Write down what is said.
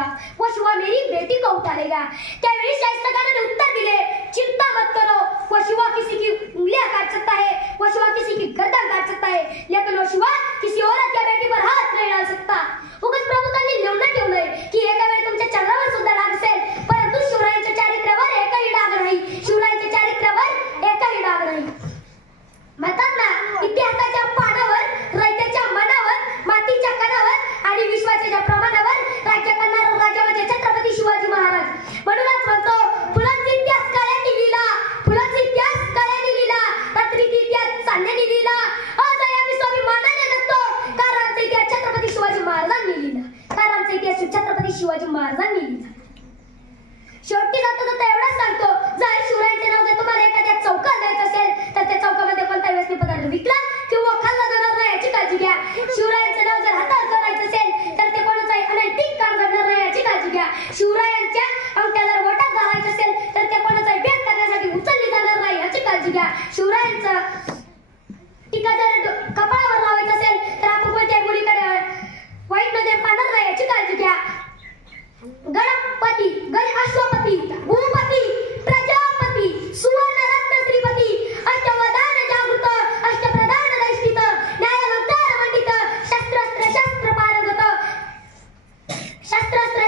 गया, वो शिवा मेरी बेटी को उठा लेगा। त्यावेळी शाइस्तखाने ने उत्तर दिले, चिंता मत करो, वो शिवा किसी की उंगलियां काट सकता है, वो शिवा किसी की गर्दन काट सकता है, लेकिन वो शिवा किसी औरत या बेटी पर हात नाही डाल सकता। उगाच प्रभुतांनी लिहून ठेवलंय की एका वेळी तुमच्या चंद्रावर सुद्धा डाग असेल, परंतु शिवरायांच्या चारित्र्यावर एकही डाग नाही, शिवरायांच्या चारित्र्यावर एकही डाग नाही। म्हणतात ना, इतिहासाच्या पानावर, रयतेच्या मनावर, मातीच्या कणावर आणि विश्वाच्या ज्या प्रमाणावर राज्य करणारा राजा म्हणजे छत्रपती शिवाजी महाराज। म्हणूनच म्हणतो, फुलांचा इतिहास काळ्यांनी लिहिला, फुलांचा इतिहास काळ्यांनी लिहिला, रात्रीचा इतिहास चांदण्याने लिहिला। आज आम्ही स्वाभिमानाने जगतो कारण आमचा इतिहास छत्रपती शिवाजी महाराजांनी लिहिला, कारण आमचा इतिहास छत्रपती शिवाजी महाराजांनी लिहिला। शेवटी जाता जाता एवढंच सांगतो, जर शिवरायांचे नाव जर तुम्हाला एखाद्या चौकात द्यायचं असेल तर त्या चौकामध्ये कोणता व्यसनी पदार्थ विकला किंवा खाल्ला जाणार नाही याची काळजी घ्या। शिवरायांचं नाव जर हातात करायचं असेल तर ते कोणाचाही अनैतिक काम करणार नाही याची काळजी घ्या। शिवरायांच्या अंगठ्याला जर बोटात घालायचं असेल तर ते कोणाचाही भेद करण्यासाठी उचलली जाणार नाही याची काळजी घ्या। शिवरायांचं टीका जर कपाळावर लावायचं असेल तर आपण कोणत्याही मुलीकडे वाईट नजर पाहणार नाही याची काळजी घ्या। गणपती, अश्वपती, भूपती, प्रजापती, सुवर्ण रत्न श्रीपती, अष्टवदान जागृत, अष्टप्रधान दैष्टित, न्यायालंकार मंडित, शस्त्रास्त्र शस्त्र पारंगत, शस्त्रास्त्र